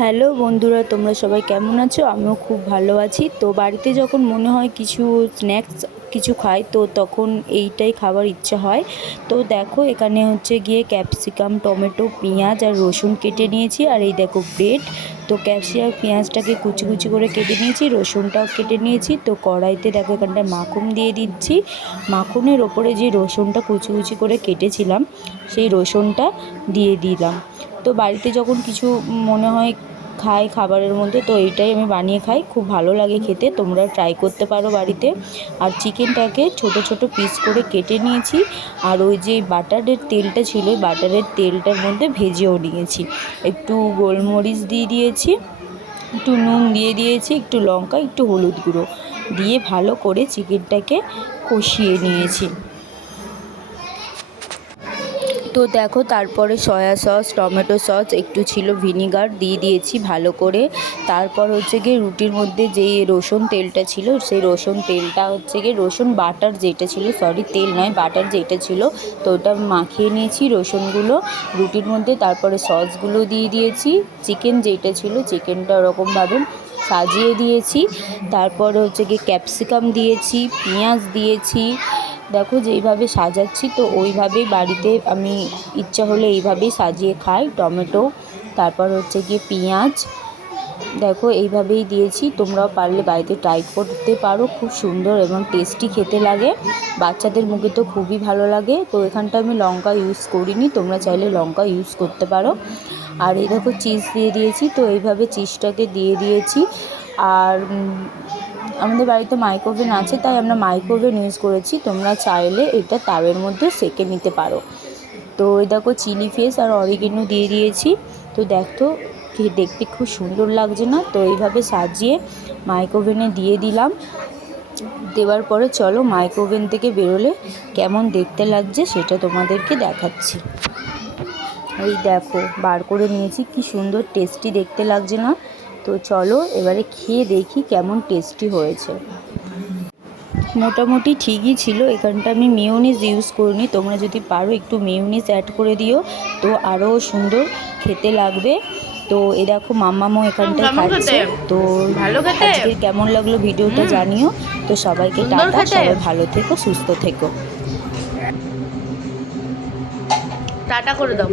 Hello বন্ধুরা, তোমরা সবাই কেমন আছো? আমিও খুব ভালো আছি। তো বাড়িতে যখন মনে হয় কিছু স্ন্যাক্স কিছু খাই, তো তখন এইটাই খাবার ইচ্ছা হয়। তো দেখো, এখানে হচ্ছে গিয়ে ক্যাপসিকাম, টমেটো, পেঁয়াজ আর রসুন কেটে নিয়েছি। আর এই দেখো ব্রেড। তো ক্যাপসিকাম পেঁয়াজটাকে কুচি কুচি করে কেটে নিয়েছি, রসুনটাও কেটে নিয়েছি। তো কড়াইতে দেখো এখানটায় মাখন দিয়ে দিচ্ছি। মাখনের ওপরে যে রসুনটা কুচি কুচি করে কেটেছিলাম, সেই রসুনটা দিয়ে দিলাম। তো বাড়িতে যখন কিছু মনে হয় খাই খাবারের মধ্যে, তো এইটাই আমি বানিয়ে খাই, খুব ভালো লাগে খেতে। তোমরা ট্রাই করতে পারো বাড়িতে। আর চিকেনটাকে ছোট ছোট পিস করে কেটে নিয়েছি। আর ওই যে বাটারের তেলটা ছিল, ওই বাটারের তেলটার মধ্যে ভেজেও নিয়েছি। একটু গোলমরিচ দিয়ে দিয়েছি, একটু নুন দিয়ে দিয়েছি, একটু লঙ্কা, একটু হলুদ গুঁড়ো দিয়ে ভালো করে চিকেনটাকে কষিয়ে নিয়েছি। তো দেখো, তারপরে সয়া সস, টমেটো সস, একটু ছিল ভিনিগার দিয়ে দিয়েছি ভালো করে। তারপর হচ্ছে গিয়ে রুটির মধ্যে যেই রসুন তেলটা ছিল, সেই রসুন তেলটা হচ্ছে গিয়ে রসুন বাটার যেটা ছিল, সরি তেল নয় বাটার যেটা ছিল, তো ওটা মাখিয়ে নিয়েছি রসুনগুলো রুটির মধ্যে। তারপরে সসগুলো দিয়ে দিয়েছি, চিকেন যেটা ছিল চিকেনটা ওরকমভাবে সাজিয়ে দিয়েছি। তারপরে হচ্ছে গিয়ে ক্যাপসিকাম দিয়েছি, পেঁয়াজ দিয়েছি। দেখো যেইভাবে সাজাচ্ছি, তো ওইভাবেই বাড়িতে আমি ইচ্ছা হলে এইভাবেই সাজিয়ে খাই। টমেটো, তারপর হচ্ছে গিয়ে পেঁয়াজ, দেখো এইভাবেই দিয়েছি। তোমরাও পারলে বাড়িতে ট্রাই করতে পারো, খুব সুন্দর এবং টেস্টি খেতে লাগে। বাচ্চাদের মুখে তো খুবই ভালো লাগে। তো এখানটা আমি লঙ্কা ইউজ করিনি, তোমরা চাইলে লঙ্কা ইউজ করতে পারো। আর এই দেখো চিজ দিয়ে দিয়েছি। তো এইভাবে চিজটাকে দিয়ে দিয়েছি। আর আমাদের বাড়িতে মাইক্রোওভেন আছে, তাই আমরা মাইক্রোওভেন ইউজ করেছি। তোমরা চাইলে এটা তাওয়ার মধ্যে সেঁকে নিতে পারো। তো এই দেখো চিলি ফ্লেক্স আর অরিগেনো দিয়ে দিয়েছি। তো দেখো দেখতে খুব সুন্দর লাগছে না? তো এইভাবে সাজিয়ে মাইক্রোওভেনে দিয়ে দিলাম। দেওয়ার পরে চলো মাইক্রোওভেন থেকে বেরোলে কেমন দেখতে লাগছে সেটা তোমাদেরকে দেখাচ্ছি। এই দেখো বার করে নিয়েছি, কি সুন্দর টেস্টি দেখতে লাগছে না? তো চলো এবারে খেয়ে দেখি কেমন টেস্টি হয়েছে। মোটামুটি ঠিকই ছিল। এখানটা আমি মেয়োনিজ ইউজ করিনি, তোমরা যদি পারো একটু মেয়োনিজ অ্যাড করে দিও, তো আরও সুন্দর খেতে লাগবে। তো এ দেখো মাম্মামও এখানটায় খাচ্ছে। তো আজকের কেমন লাগলো ভিডিওটা জানিও। তো সবাইকে টাটা, সবাই ভালো থেকো, সুস্থ থেকো। টাটা করে দাও।